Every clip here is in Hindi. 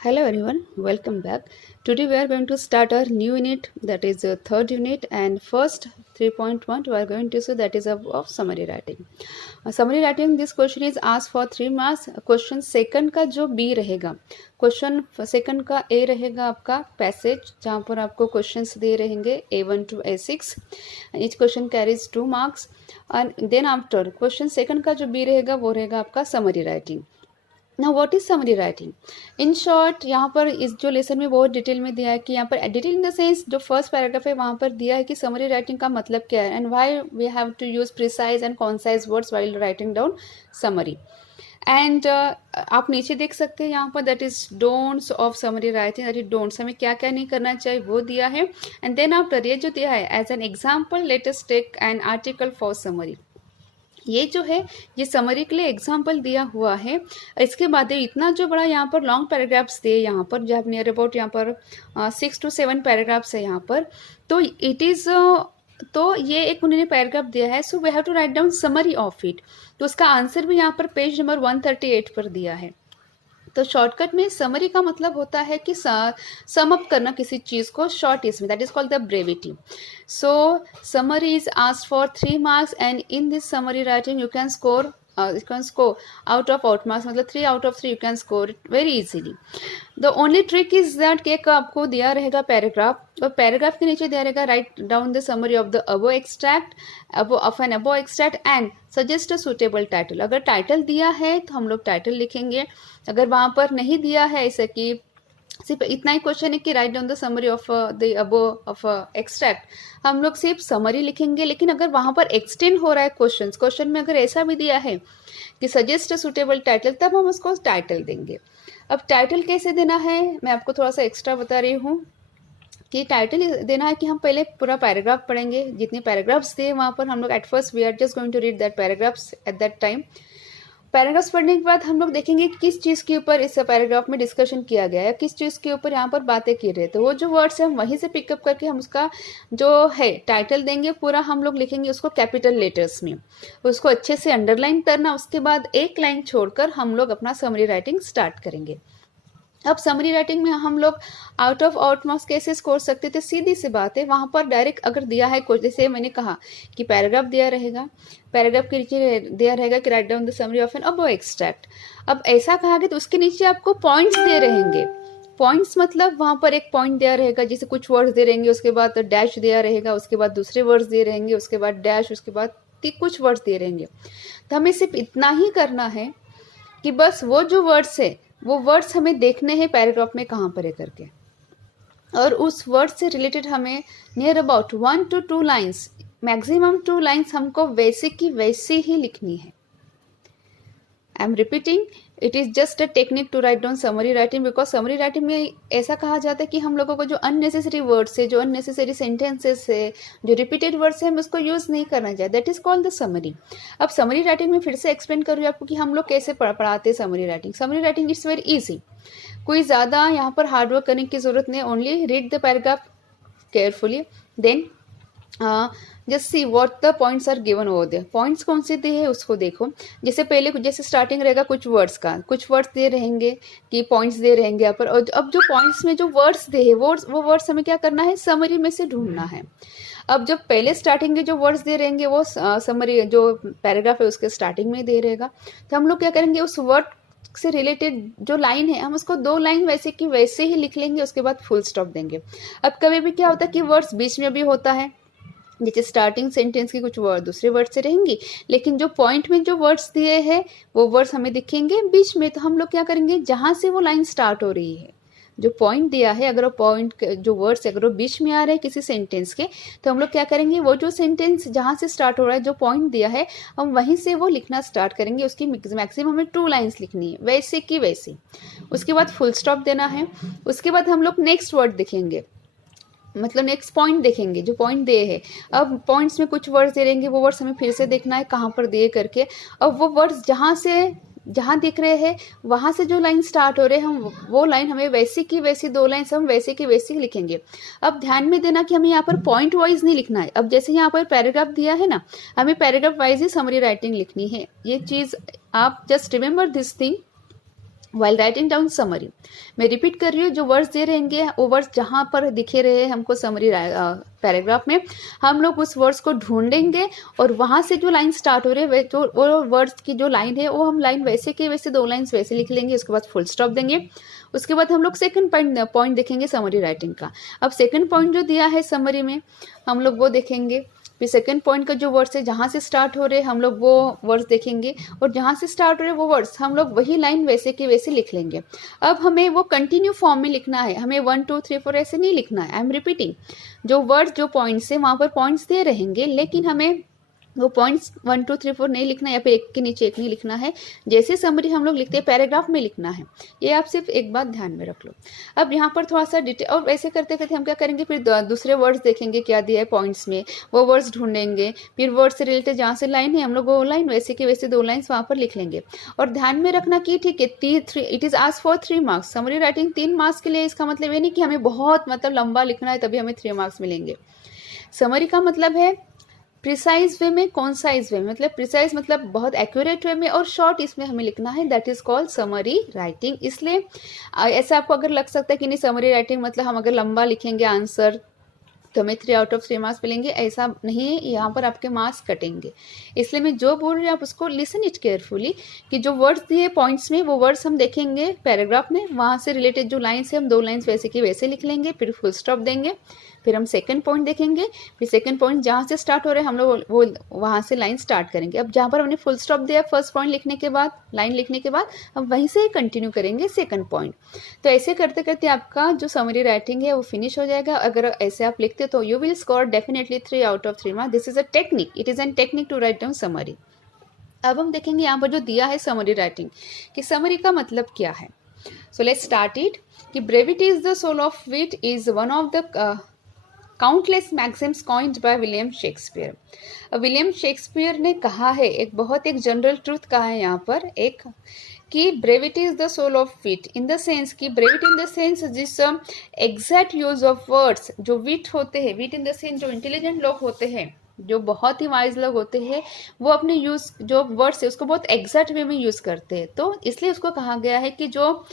Hello everyone, welcome back. Today we are going to start our new unit, that is the third unit, and first 3.1 we are going to see that is of summary writing. Summary writing, this question is asked for 3 marks. Question second का जो B रहेगा, क्वेश्चन सेकंड का A रहेगा आपका पैसेज, जहाँ पर आपको क्वेश्चंस दे रहेंगे A1 to A6. Each question carries 2 marks. And then after question second का जो B रहेगा वो रहेगा आपका summary writing. Now what is summary writing? In short यहाँ पर इस जो लेसन में बहुत डिटेल में दिया है कि यहाँ पर डिटेल इन द सेंस जो फर्स्ट पैराग्राफ है वहाँ पर दिया है कि समरी राइटिंग का मतलब क्या है and why we have to use precise and concise words while writing down summary. And आप नीचे देख सकते हैं यहाँ पर that is don'ts of summary writing, that is don'ts, हमें क्या क्या नहीं करना चाहिए वो दिया है. एंड देन आफ्टर ये जो दिया है as an example let us take an article for summary. ये जो है ये समरी के लिए एग्जाम्पल दिया हुआ है. इसके बाद इतना जो बड़ा यहाँ पर लॉन्ग पैराग्राफ्स दिए यहाँ पर जो नियर अबाउट यहाँ पर 6 to 7 पैराग्राफ्स है यहाँ पर. तो इट इज़ तो ये एक उन्होंने पैराग्राफ दिया है. So we have to write down summary of it. तो उसका आंसर भी यहाँ पर पेज नंबर 138 पर दिया है. तो शॉर्टकट में समरी का मतलब होता है कि सम अप करना किसी चीज़ को शॉर्ट इसमें, that is called the brevity. So summary is asked for 3 marks and in this summary writing you can score out of out marks, मतलब 3 out of 3 you can score very easily. The only trick is that कि आपको दिया रहेगा पैराग्राफ, और पैराग्राफ के नीचे दिया रहेगा write down the summary of the above extract of an above extract and suggest a suitable title. अगर टाइटल दिया है तो हम लोग टाइटल लिखेंगे. अगर वहाँ पर नहीं दिया है, ऐसे कि सिर्फ इतना ही क्वेश्चन है कि write down the summary of the above of extract, हम लोग सिर्फ समरी लिखेंगे. लेकिन अगर वहाँ पर एक्सटेंड हो रहा है क्वेश्चन में अगर ऐसा भी दिया है कि सजेस्ट सुटेबल टाइटल, तब हम उसको टाइटल देंगे. अब टाइटल कैसे देना है मैं आपको थोड़ा सा एक्स्ट्रा बता रही हूँ कि टाइटल देना है कि हम पहले पूरा पैराग्राफ पढ़ेंगे. जितने पैराग्राफ्स दिए वहाँ पर हम लोग at first we are just going to read that paragraphs at that time. Paragraphs पढ़ने के बाद हम लोग देखेंगे किस चीज़ के ऊपर इस पैराग्राफ में डिस्कशन किया गया है, किस चीज़ के ऊपर यहाँ पर बातें की रहे. तो वो जो वर्ड्स है हम वहीं से पिकअप करके हम उसका जो है टाइटल देंगे. पूरा हम लोग लिखेंगे उसको कैपिटल लेटर्स में, उसको अच्छे से अंडरलाइन करना. उसके बाद एक लाइन छोड़कर हम लोग अपना समरी राइटिंग स्टार्ट करेंगे. अब समरी राइटिंग में हम लोग आउट ऑफ आउट मार्क्स कैसे स्कोर सकते थे? सीधी सी बात है, वहाँ पर डायरेक्ट अगर दिया है कुछ, जैसे मैंने कहा कि पैराग्राफ दिया रहेगा, पैराग्राफ के नीचे दिया रहेगा कि write down the summary of an above extract. अब ऐसा कहा गया तो उसके नीचे आपको पॉइंट्स दे रहेंगे. पॉइंट्स मतलब वहाँ पर एक पॉइंट दिया रहेगा, जैसे कुछ वर्ड्स दे रहेंगे, उसके बाद डैश दिया रहेगा, उसके बाद दूसरे वर्ड्स दे रहेंगे, उसके बाद डैश, उसके बाद कुछ वर्ड्स दे रहेंगे. तो हमें सिर्फ इतना ही करना है कि बस वो जो वर्ड्स है वो वर्ड्स हमें देखने हैं पैराग्राफ में कहाँ पर है करके, और उस वर्ड से रिलेटेड हमें near about 1 to 2 lines, maximum 2 lines हमको वैसे की वैसी ही लिखनी है. I am repeating, it is just a technique to write down summary writing, because summary writing में ऐसा कहा जाता है कि हम लोगों को जो अननेसेसरी वर्ड्स है, जो अननेसेसरी सेंटेंसेस है, जो रिपीटेड वर्ड्स है, हमें उसको यूज़ नहीं करना चाहिए. That is called the summary. अब समरी राइटिंग में फिर से एक्सप्लेन करूँ आपको कि हम लोग कैसे पढ़ाते हैं summary writing. Summary writing it's very easy, कोई ज़्यादा यहाँ पर हार्डवर्क करने की जरूरत नहीं. Only read the paragraph carefully, then just see what the points are given over there. Points कौन से दिए हैं उसको देखो. जैसे पहले जैसे स्टार्टिंग रहेगा कुछ वर्ड्स का, कुछ वर्ड्स दे रहेंगे कि पॉइंट्स दे रहेंगे यहाँ पर. और अब जो पॉइंट्स में जो वर्ड्स दे हैं वो वर्ड्स हमें क्या करना है, समरी में से ढूंढना है. अब जब पहले स्टार्टिंग के जो वर्ड्स दे रहेंगे वो समरी जो पैराग्राफ है उसके स्टार्टिंग में दे रहेगा. तो हम लोग क्या करेंगे, उस वर्ड से रिलेटेड जो लाइन है हम उसको 2 लाइन वैसे की वैसे ही लिख लेंगे, उसके बाद फुल स्टॉप देंगे. अब कभी भी क्या होता है कि वर्ड्स बीच में भी होता है, जैसे स्टार्टिंग सेंटेंस की कुछ वर्ड दूसरे वर्ड से रहेंगी, लेकिन जो पॉइंट में जो वर्ड्स दिए हैं वो वर्ड्स हमें दिखेंगे बीच में. तो हम लोग क्या करेंगे, जहाँ से वो लाइन स्टार्ट हो रही है, जो पॉइंट दिया है, अगर वो पॉइंट जो वर्ड्स अगर वो बीच में आ रहे हैं किसी सेंटेंस के, तो हम लोग क्या करेंगे, वो जो सेंटेंस जहाँ से स्टार्ट हो रहा है, जो पॉइंट दिया है, हम वहीं से वो लिखना स्टार्ट करेंगे. उसकी मैक्सिमम हमें 2 लाइन्स लिखनी है वैसे की वैसी. उसके बाद फुल स्टॉप देना है. उसके बाद हम लोग नेक्स्ट वर्ड देखेंगे, मतलब नेक्स्ट पॉइंट देखेंगे जो पॉइंट दिए हैं. अब पॉइंट्स में कुछ वर्ड्स दे रहेंगे, वो वर्ड्स हमें फिर से देखना है कहाँ पर दिए करके. अब वो वर्ड्स जहाँ दिख रहे हैं वहाँ से जो लाइन स्टार्ट हो रहे हैं, हम वो लाइन हमें वैसी की वैसी 2 लाइन्स हम वैसे की वैसी लिखेंगे. अब ध्यान में देना कि हमें यहाँ पर पॉइंट वाइज नहीं लिखना है. अब जैसे यहाँ पर पैराग्राफ दिया है ना, हमें पैराग्राफ वाइज ही समरी राइटिंग लिखनी है. ये चीज़ आप just remember this thing while writing down summary. मैं रिपीट कर रही हूँ, जो वर्ड्स दे रहेंगे वो वर्ड्स जहाँ पर दिखे रहे हमको समरी पैराग्राफ में, हम लोग उस वर्ड्स को ढूंढेंगे और वहाँ से जो लाइन स्टार्ट हो रही है जो वो वर्ड्स की जो लाइन है वो हम लाइन वैसे के वैसे 2 लाइन्स वैसे लिख लेंगे, उसके बाद फुल स्टॉप देंगे। उसके बाद हम लोग सेकंड पॉइंट देखेंगे समरी राइटिंग का। अब सेकंड पॉइंट जो दिया है समरी में हम लोग वो देखेंगे। फिर सेकंड पॉइंट का जो वर्ड्स है जहाँ से स्टार्ट हो रहे हैं हम लोग वो वर्ड्स देखेंगे, और जहाँ से स्टार्ट हो रहे हैं वो वर्ड्स हम लोग वही लाइन वैसे के वैसे लिख लेंगे। अब हमें वो कंटिन्यू फॉर्म में लिखना है, हमें 1 2 3 4 ऐसे नहीं लिखना है। आई एम रिपीटिंग, जो वर्ड्स जो पॉइंट्स है वहाँ पर पॉइंट्स दे रहेंगे, लेकिन हमें वो पॉइंट्स 1 2 3 4 नहीं लिखना है, या फिर एक के नीचे एक नहीं लिखना है। जैसे समरी हम लोग लिखते हैं पैराग्राफ में लिखना है। ये आप सिर्फ एक बात ध्यान में रख लो। अब यहाँ पर थोड़ा सा डिटेल, और ऐसे करते करते हम क्या करेंगे, फिर दूसरे वर्ड्स देखेंगे क्या दिया है पॉइंट्स में, वो वर्ड्स ढूंढेंगे। फिर वर्ड से रिलेटेड जहाँ से लाइन है हम लोग वो लाइन वैसे के वैसे 2 लाइन्स वहाँ पर लिख लेंगे। और ध्यान में रखना कि ठीक है, it is asked for 3 marks. Summary writing 3 marks के लिए, इसका मतलब ये नहीं कि हमें बहुत मतलब लंबा लिखना है तभी हमें 3 मार्क्स मिलेंगे। समरी का मतलब है प्रिसाइज वे में, कॉन्साइज वे में, मतलब प्रिसाइज मतलब बहुत एक्यूरेट वे में, और शॉर्ट इसमें हमें लिखना है, that is called summary writing. इसलिए ऐसा आपको अगर लग सकता है कि नहीं समरी राइटिंग मतलब हम अगर लंबा लिखेंगे आंसर तो हमें 3 आउट ऑफ 3 मार्क्स मिलेंगे, ऐसा नहीं है, यहाँ पर आपके मार्क्स कटेंगे। इसलिए मैं जो बोल रही हूँ आप उसको लिसन इट केयरफुली, कि जो वर्ड्स दिए पॉइंट्स में वो वर्ड्स हम देखेंगे पैराग्राफ में, वहाँ से रिलेटेड जो लाइन्स है हम 2 लाइन्स वैसे की वैसे लिख लेंगे, फिर फुल स्टॉप देंगे। फिर हम सेकंड पॉइंट देखेंगे, फिर सेकंड पॉइंट जहाँ से स्टार्ट हो रहे हैं हम लोग वो वहाँ से लाइन स्टार्ट करेंगे। अब जहाँ पर हमने फुल स्टॉप दिया फर्स्ट पॉइंट लिखने के बाद, लाइन लिखने के बाद, हम वहीं से ही कंटिन्यू करेंगे सेकंड पॉइंट। तो ऐसे करते करते आपका जो समरी राइटिंग है वो फिनिश हो जाएगा। अगर ऐसे आप लिखते तो you will score definitely 3 out of 3 marks. This is a technique, it is an technique to write down summary. अब हम देखेंगे यहाँ पर जो दिया है समरी राइटिंग, कि समरी का मतलब क्या है। So let's start it. कि brevity is the soul of wit is one of the countless maxims coined by William Shakespeare. William Shakespeare ने कहा है, एक बहुत एक जनरल ट्रूथ कहा है यहाँ पर, एक कि brevity is the soul of wit, in the sense कि ब्रेविटी इन द सेंस जिस एग्जैक्ट यूज ऑफ वर्ड्स, जो विट होते हैं, विट इन द सेंस जो इंटेलिजेंट लोग होते हैं, जो बहुत ही वाइज लोग होते हैं, वो अपने यूज जो वर्ड्स है उसको बहुत एग्जैक्ट वे में यूज करते हैं। तो इसलिए उसको कहा गया है कि जो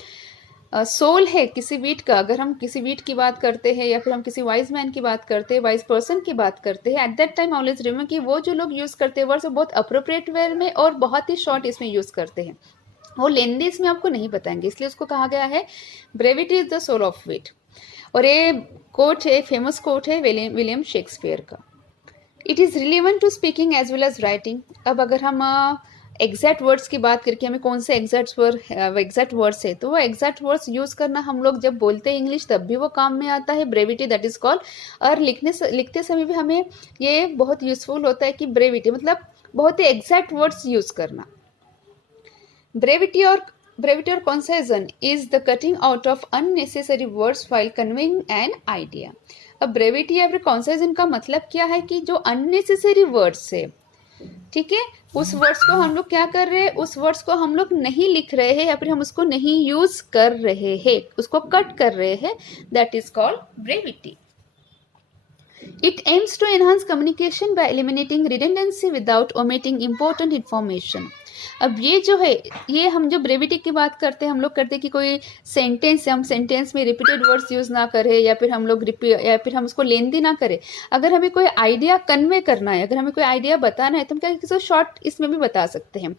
सोल है किसी वीट का, अगर हम किसी वीट की बात करते हैं या फिर हम किसी वाइज मैन की बात करते हैं, वाइज पर्सन की बात करते हैं, eight that time always remember कि वो जो लोग यूज करते हैं वर्ड्स बहुत अप्रोप्रिएट वे में और बहुत ही शॉर्ट इसमें यूज करते हैं, वो लेंदी इसमें आपको नहीं बताएंगे। इसलिए उसको कहा गया है brevity is the soul of wit. और ये कोट है, फेमस कोट है विलियम शेक्सपियर का। It is relevant to speaking as well as writing. अब अगर हम एग्जैक्ट वर्ड्स की बात करके हमें कौन से एग्जैक्ट वर्ड्स है, तो वो एग्जैक्ट वर्ड्स यूज करना हम लोग जब बोलते हैं इंग्लिश तब भी वो काम में आता है, ब्रेविटी दैट इज कॉल्ड। और लिखते समय भी हमें ये बहुत यूजफुल होता है कि ब्रेविटी मतलब बहुत ही एग्जैक्ट वर्ड्स यूज करना। ब्रेविटी और concision is the cutting out of unnecessary words while conveying an idea. अब ब्रेविटी या फिर कॉन्साइजन का मतलब क्या है कि जो अननेसेसरी वर्ड्स है, ठीक है, उस वर्ड्स को हम लोग क्या कर रहे हैं, उस वर्ड्स को हम लोग नहीं लिख रहे हैं या फिर हम उसको नहीं यूज कर रहे हैं, उसको कट कर रहे हैं, that is called brevity. It aims to enhance communication by eliminating redundancy without omitting important information. अब ये जो है, ये हम जो ब्रेविटी की बात करते हैं, हम लोग करते हैं कि कोई सेंटेंस है, हम सेंटेंस में रिपीटेड वर्ड्स यूज ना करें या फिर हम लोग या फिर हम उसको लेंदी ना करें। अगर हमें कोई आइडिया कन्वे करना है, अगर हमें कोई आइडिया बताना है तो हम क्या किसी शॉर्ट इसमें भी बता सकते हैं।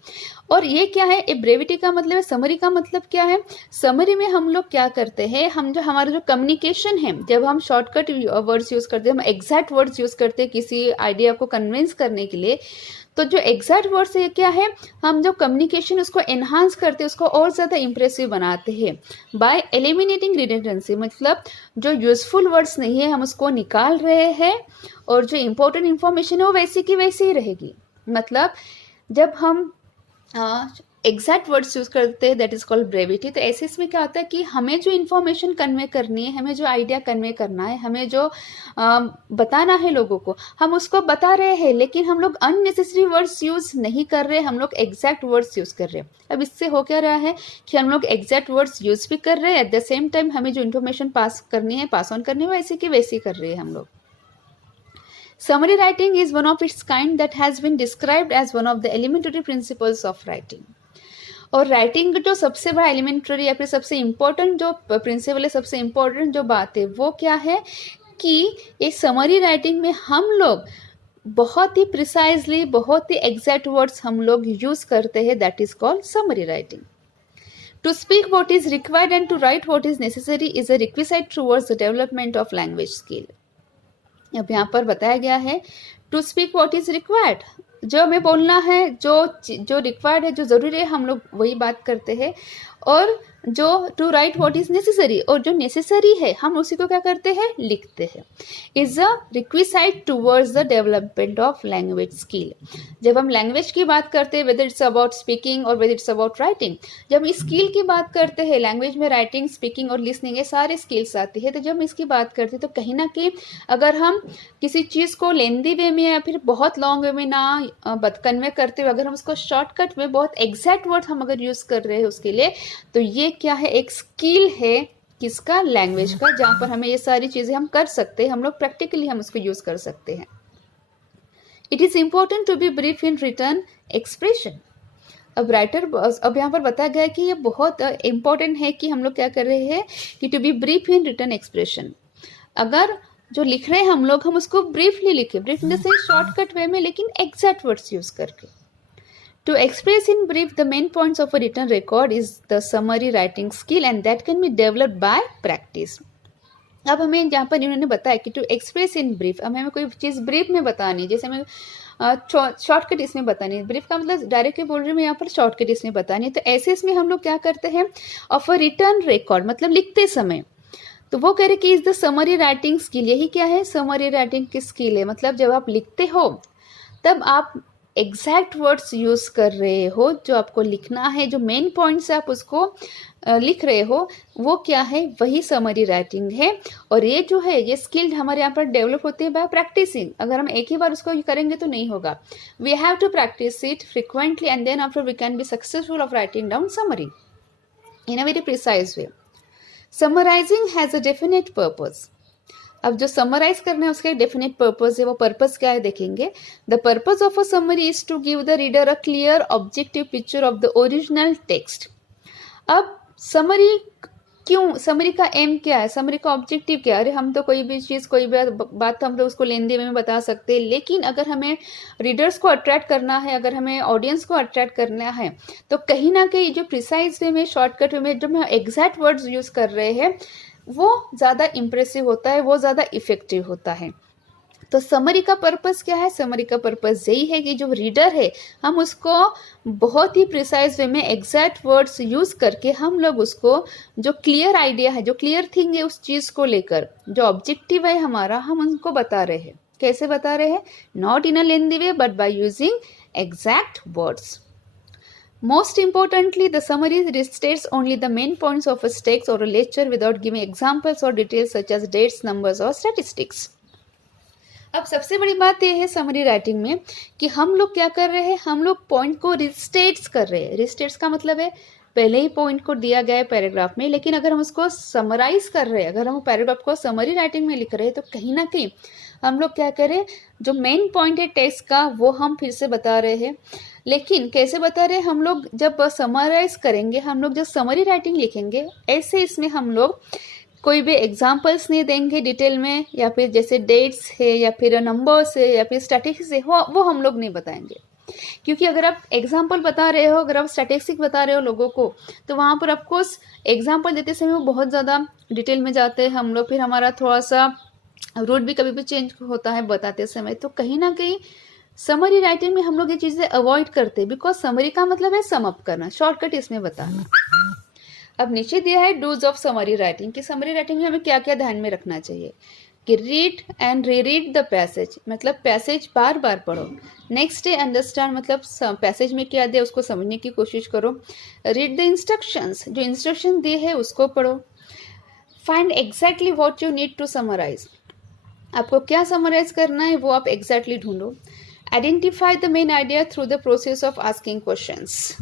और ये क्या है, ये ब्रेविटी का मतलब है। समरी का मतलब क्या है, समरी में हम लोग क्या करते हैं, हम जो हमारा जो कम्युनिकेशन है, जब हम शॉर्टकट वर्ड्स यूज करते हैं, हम एग्जैक्ट वर्ड्स यूज करते हैं किसी आइडिया को कन्विंस करने के लिए, तो जो एग्जैक्ट वर्ड्स है क्या है, हम जो कम्युनिकेशन उसको एनहांस करते हैं, उसको और ज़्यादा इंप्रेसिव बनाते हैं बाय एलिमिनेटिंग रिडंडेंसी। मतलब जो यूजफुल वर्ड्स नहीं है हम उसको निकाल रहे हैं और जो इंपॉर्टेंट इंफॉर्मेशन है वो वैसी की वैसी ही रहेगी। मतलब जब हम एग्जैक्ट वर्ड्स यूज करते हैं दैट इज कॉल्ड ब्रेविटी। तो ऐसे इसमें क्या होता है कि हमें जो इन्फॉर्मेशन कन्वे करनी है, हमें जो आइडिया कन्वे करना है, हमें जो बताना है लोगों को, हम उसको बता रहे हैं, लेकिन हम लोग अननेसेसरी वर्ड्स यूज नहीं कर रहे, हम लोग एग्जैक्ट वर्ड्स यूज कर रहे हैं। अब इससे हो क्या रहा है कि हम लोग एग्जैक्ट वर्ड्स यूज भी कर रहे हैं, एट द सेम टाइम हमें जो इन्फॉर्मेशन पास करनी है, पास ऑन करनी है, वैसे की वैसी कर रहे हैं हम लोग। Summary writing is one of its kind that has been described as one of the elementary principles of writing. और राइटिंग जो सबसे बड़ा एलिमेंट्री या फिर सबसे इम्पोर्टेंट जो प्रिंसिपल है, सबसे इम्पोर्टेंट जो बात है वो क्या है कि एक समरी राइटिंग में हम लोग बहुत ही प्रिसाइजली, बहुत ही एग्जैक्ट वर्ड्स हम लोग यूज करते हैं, that is called summary writing. To speak what is required and to write what is necessary is a requisite towards the development of language skill. अब यहाँ पर बताया गया है to speak what is required, जो हमें बोलना है, जो रिक्वायर्ड है, जो ज़रूरी है, हम लोग वही बात करते हैं. और जो to write what is necessary, और जो नेसेसरी है हम उसी को क्या करते हैं, लिखते हैं. Is a requisite towards the development of language skill. जब हम लैंग्वेज की बात करते हैं, वेदर इट्स अबाउट स्पीकिंग और वेदर इट्स अबाउट राइटिंग, जब हम इस स्किल की बात करते हैं, लैंग्वेज में राइटिंग, स्पीकिंग और लिसनिंग, ये सारे स्किल्स आती है. तो जब हम इसकी बात करते हैं तो कहीं ना कहीं अगर हम किसी चीज़ को लेंदी वे में या फिर बहुत लॉन्ग वे में ना कन्वे करते हुए अगर हम उसको शॉर्टकट में बहुत एग्जैक्ट वर्ड हम अगर यूज़ कर रहे हैं उसके लिए, तो ये क्या है, एक स्किल है किसका, लैंग्वेज का, जहाँ पर हमें ये सारी चीज़ें हम कर सकते हैं, हम लोग प्रैक्टिकली हम उसको यूज़ कर सकते हैं. It is important to be brief in written expression. अब यहाँ पर बताया गया है कि ये बहुत इम्पोर्टेंट है कि हम लोग क्या कर रहे हैं कि to be brief in written expression. अगर जो लिख रहे हैं हम लोग, हम उसको ब्रीफली लिखें, brief in the sense shortcut way में, लेकिन एग्जैक्ट वर्ड्स यूज़ करके. To express in brief the main points of a written record is the summary writing skill and that can be developed by practice. अब हमें जहाँ पर इन्होंने बताया कि टू एक्सप्रेस इन ब्रीफ, अब हमें कोई चीज़ ब्रीफ में बतानी, जैसे हमें शॉर्टकट इसमें बतानी है. ब्रीफ का मतलब डायरेक्टली बोल रही हूँ मैं यहाँ पर, शॉर्टकट इसमें बतानी है. तो ऐसे इसमें हम लोग क्या करते हैं, ऑफ अ रिटर्न रिकॉर्ड, मतलब लिखते समय. तो वो कह रहे कि is the summary writing skill. यही क्या है, समरी राइटिंग की स्किल है. मतलब जब आप लिखते हो तब आप एग्जैक्ट वर्ड्स यूज़ कर रहे हो, जो आपको लिखना है, जो मेन पॉइंट्स आप उसको लिख रहे हो, वो क्या है, वही समरी राइटिंग है. और ये जो है, ये स्किल हमारे यहाँ पर डेवलप होती है बाय प्रैक्टिसिंग. अगर हम एक ही बार उसको करेंगे तो नहीं होगा. We have to practise it frequently and then after we can be successful of writing down summary in a very precise way. Summarizing has a definite purpose. अब जो समराइज करना है उसका एक डेफिनेट पर्पज है. वो पर्पज क्या है देखेंगे. The purpose of a summary is to give the reader a clear objective picture of the original text. अब समरी क्यों, समरी का एम क्या है, समरी का ऑब्जेक्टिव क्या है. अरे हम तो कोई भी चीज़, कोई भी बात हम लोग उसको लेंदे में बता सकते हैं, लेकिन अगर हमें रीडर्स को अट्रैक्ट करना है, अगर हमें ऑडियंस को अट्रैक्ट करना है, तो कहीं ना कहीं जो प्रिसाइज वे में, शॉर्टकट वे में, जब हम एग्जैक्ट वर्ड्स यूज़ कर रहे हैं, वो ज़्यादा इम्प्रेसिव होता है, वो ज़्यादा इफेक्टिव होता है. तो समरी का पर्पस क्या है, समरी का पर्पस यही है कि जो रीडर है, हम उसको बहुत ही प्रिसाइज वे में एग्जैक्ट वर्ड्स यूज़ करके हम लोग उसको जो क्लियर आइडिया है, जो क्लियर थिंग है, उस चीज़ को लेकर जो ऑब्जेक्टिव है हमारा, हम उनको बता रहे हैं. कैसे बता रहे हैं, not in a lengthy way but by using exact words. Most importantly, the summary restates only the main points of a text or a lecture without giving examples or details such as dates, numbers or statistics. अब सबसे बड़ी बात यह है समरी राइटिंग में कि हम लोग क्या कर रहे हैं, हम लोग पॉइंट को रिस्टेट्स कर रहे हैं. रिस्टेट्स का मतलब है पहले ही पॉइंट को दिया गया है पैराग्राफ में, लेकिन अगर हम उसको समराइज कर रहे हैं, अगर हम पैराग्राफ को समरी राइटिंग में लिख रहे हैं, तो कहीं ना कहीं हम लोग क्या करें, जो मेन पॉइंट है टेक्स्ट का वो हम फिर से बता रहे हैं. लेकिन कैसे बता रहे हैं, हम लोग जब समराइज करेंगे, हम लोग जब समरी राइटिंग लिखेंगे, ऐसे इसमें हम लोग कोई भी एग्जाम्पल्स नहीं देंगे डिटेल में, या फिर जैसे डेट्स है या फिर नंबर्स है या फिर स्टैटिस्टिक्स है, वो हम लोग नहीं बताएंगे. क्योंकि अगर आप एग्जाम्पल बता रहे हो, अगर आप स्टैटिस्टिक्स बता रहे हो लोगों को, तो वहाँ पर ऑफकोर्स एग्जाम्पल देते समय वो बहुत ज़्यादा डिटेल में जाते हैं हम लोग, फिर हमारा थोड़ा सा रूट भी कभी भी चेंज होता है बताते समय. तो कहीं ना कहीं समरी राइटिंग में हम लोग ये चीज़ें अवॉइड करते हैं, बिकॉज समरी का मतलब है सम अप करना, शॉर्टकट इसमें बताना. अब नीचे दिया है डूज ऑफ समरी राइटिंग, कि समरी राइटिंग में हमें क्या क्या ध्यान में रखना चाहिए. कि read and read the passage, मतलब पैसेज बार बार पढ़ो. नेक्स्ट डे अंडरस्टैंड, मतलब पैसेज में क्या दिया उसको समझने की कोशिश करो. रीड द इंस्ट्रक्शंस, जो इंस्ट्रक्शन दिए है उसको पढ़ो. Find exactly what you need to summarise, आपको क्या समराइज करना है वो आप एग्जैक्टली ढूंढो. Identify the main idea through the process of asking questions.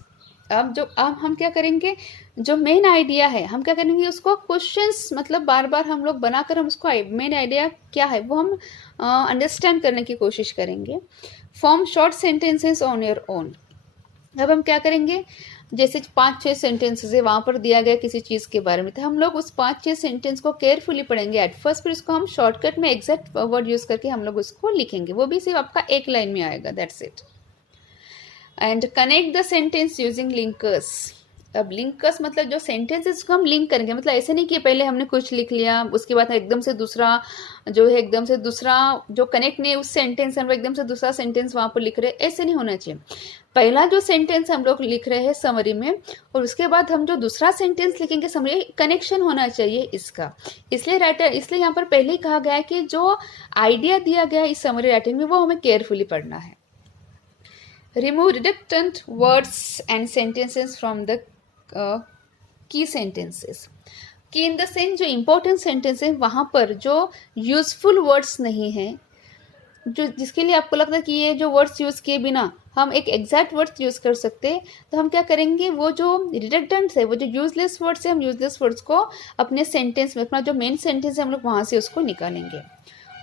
अब हम क्या करेंगे, जो मेन आइडिया है हम क्या करेंगे, उसको क्वेश्चंस, मतलब बार बार हम लोग बनाकर हम उसको मेन आइडिया क्या है वो हम अंडरस्टैंड करने की कोशिश करेंगे. Form short sentences on your own. अब हम क्या करेंगे, जैसे 5-6 सेंटेंसेस है, वहाँ पर दिया गया किसी चीज़ के बारे में, तो हम लोग उस 5-6 सेंटेंस को केयरफुली पढ़ेंगे एट फर्स्ट, फिर उसको हम शॉर्टकट में एग्जैक्ट वर्ड यूज़ करके हम लोग उसको लिखेंगे, वो भी सिर्फ आपका एक लाइन में आएगा, that's it. And connect the sentence using linkers. अब लिंकर्स मतलब जो सेंटेंसेस को हम लिंक करेंगे, मतलब ऐसे नहीं कि पहले हमने कुछ लिख लिया उसके बाद एकदम से दूसरा जो है, एकदम से दूसरा जो कनेक्ट नहीं उस सेंटेंस हम लोग एकदम से दूसरा सेंटेंस वहाँ पर लिख रहे हैं, ऐसे नहीं होना चाहिए। पहला जो सेंटेंस हम लोग लिख रहे हैं समरी में, और उसके बाद हम जो दूसरा सेंटेंस लिखेंगे समरी, कनेक्शन होना चाहिए इसका। इसलिए यहाँ पर पहले ही कहा गया है कि जो आइडिया दिया गया इस समरी राइटिंग में वो हमें केयरफुली पढ़ना है। Remove reductant words and sentences from the key sentences. की इन द सेंस जो इंपॉर्टेंट सेंटेंस है वहाँ पर जो यूजफुल वर्ड्स नहीं है, जो जिसके लिए आपको लगता है कि ये जो वर्ड्स यूज़ किए बिना हम एक एग्जैक्ट वर्ड्स यूज़ कर सकते हैं, तो हम क्या करेंगे, वो जो रिडक्टेंट्स है, वो जो यूजलेस वर्ड्स है, हम यूजलेस वर्ड्स को अपने सेंटेंस में, अपना जो मेन सेंटेंस है हम लोग वहाँ से उसको निकालेंगे।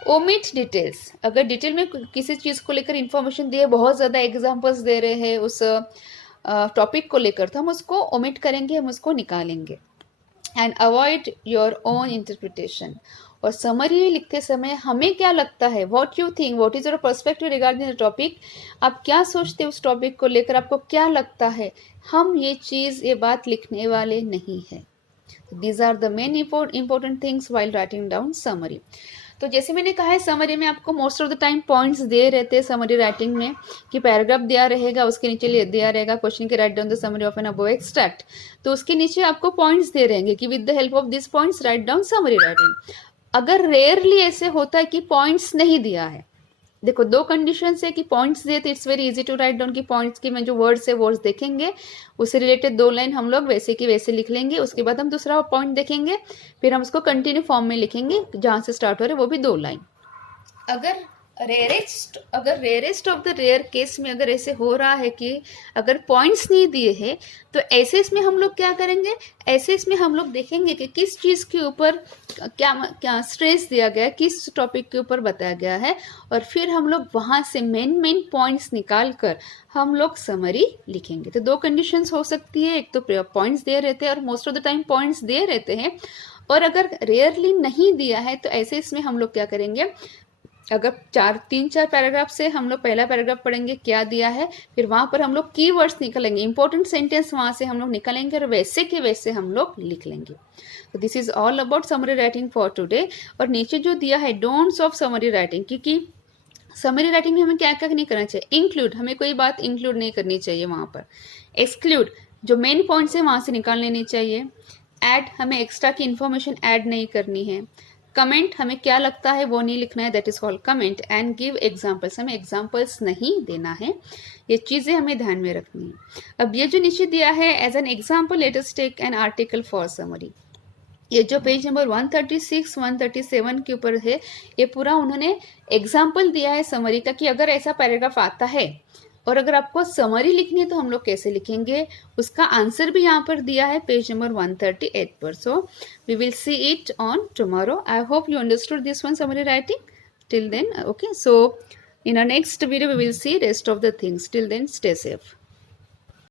Omit details. अगर डिटेल में किसी चीज़ को लेकर इंफॉर्मेशन दिए, बहुत ज़्यादा एग्जाम्पल्स दे रहे हैं उस टॉपिक को लेकर, तो हम उसको ओमिट करेंगे, हम उसको निकालेंगे। And avoid your own interpretation. और समरी लिखते समय हमें क्या लगता है, what you think, what is your perspective regarding the topic, आप क्या सोचते हो उस टॉपिक को लेकर, आपको क्या लगता है, हम ये बात लिखने वाले नहीं है। These are the main important things while writing down summary. तो जैसे मैंने कहा है, समरी में आपको most of the time points दे रहते हैं समरी राइटिंग में, कि पैराग्राफ दिया रहेगा, उसके नीचे दिया रहेगा क्वेश्चन के write down the summary of an above extract, तो उसके नीचे आपको पॉइंट्स दे रहेंगे कि with the help of this points write down summary writing. अगर रेयरली ऐसे होता है कि पॉइंट्स नहीं दिया है, देखो दो कंडीशन है कि पॉइंट्स दिए तो it's very easy to write down की पॉइंट्स की में जो वर्ड्स है वर्ड्स देखेंगे, उससे रिलेटेड 2 लाइन हम लोग वैसे की वैसे लिख लेंगे, उसके बाद हम दूसरा पॉइंट देखेंगे, फिर हम उसको कंटिन्यू फॉर्म में लिखेंगे, जहां से स्टार्ट हो रहे वो भी 2 लाइन। अगर rarest of the rare case में अगर ऐसे हो रहा है कि अगर पॉइंट्स नहीं दिए हैं, तो ऐसे इसमें हम लोग क्या करेंगे, ऐसे इसमें हम लोग देखेंगे कि किस चीज़ के ऊपर क्या स्ट्रेस दिया गया है, किस टॉपिक के ऊपर बताया गया है, और फिर हम लोग वहाँ से मेन पॉइंट्स निकाल कर हम लोग समरी लिखेंगे। तो 2 कंडीशंस हो सकती है, एक तो पॉइंट्स दे रहते हैं और most of the time points दे रहते हैं, और अगर रेयरली नहीं दिया है तो ऐसे इसमें हम लोग क्या करेंगे, अगर 3-4 पैराग्राफ से हम लोग पहला पैराग्राफ पढ़ेंगे क्या दिया है, फिर वहाँ पर हम लोग कीवर्ड्स निकालेंगे, इंपॉर्टेंट सेंटेंस वहाँ से हम लोग निकालेंगे और वैसे के वैसे हम लोग लिख लेंगे। तो this is all about summary writing for today. और नीचे जो दिया है डोंट्स ऑफ समरी राइटिंग, क्योंकि समरी राइटिंग में हमें क्या क्या नहीं करना चाहिए, इंक्लूड, हमें कोई बात इंक्लूड नहीं करनी चाहिए वहाँ पर, एक्सक्लूड, जो मेन पॉइंट्स है वहाँ से निकाल लेनी चाहिए, ऐड, हमें एक्स्ट्रा की इन्फॉर्मेशन ऐड नहीं करनी है, कमेंट, हमें क्या लगता है वो नहीं लिखना है, that is called comment, and give examples, हमें एग्जाम्पल्स नहीं देना है, ये चीज़ें हमें ध्यान में रखनी है। अब ये जो नीचे दिया है as an example, let us take an article for summary, ये जो पेज नंबर 136 137 के ऊपर है, ये पूरा उन्होंने एग्जाम्पल दिया है समरी का, कि अगर ऐसा पैराग्राफ आता है और अगर आपको समरी लिखनी है तो हम लोग कैसे लिखेंगे, उसका आंसर भी यहाँ पर दिया है पेज नंबर 138 पर। So we will see it on tomorrow. I hope you understood this one summary writing till then. Okay, so in our next video we will see rest of the things. Till then, stay safe.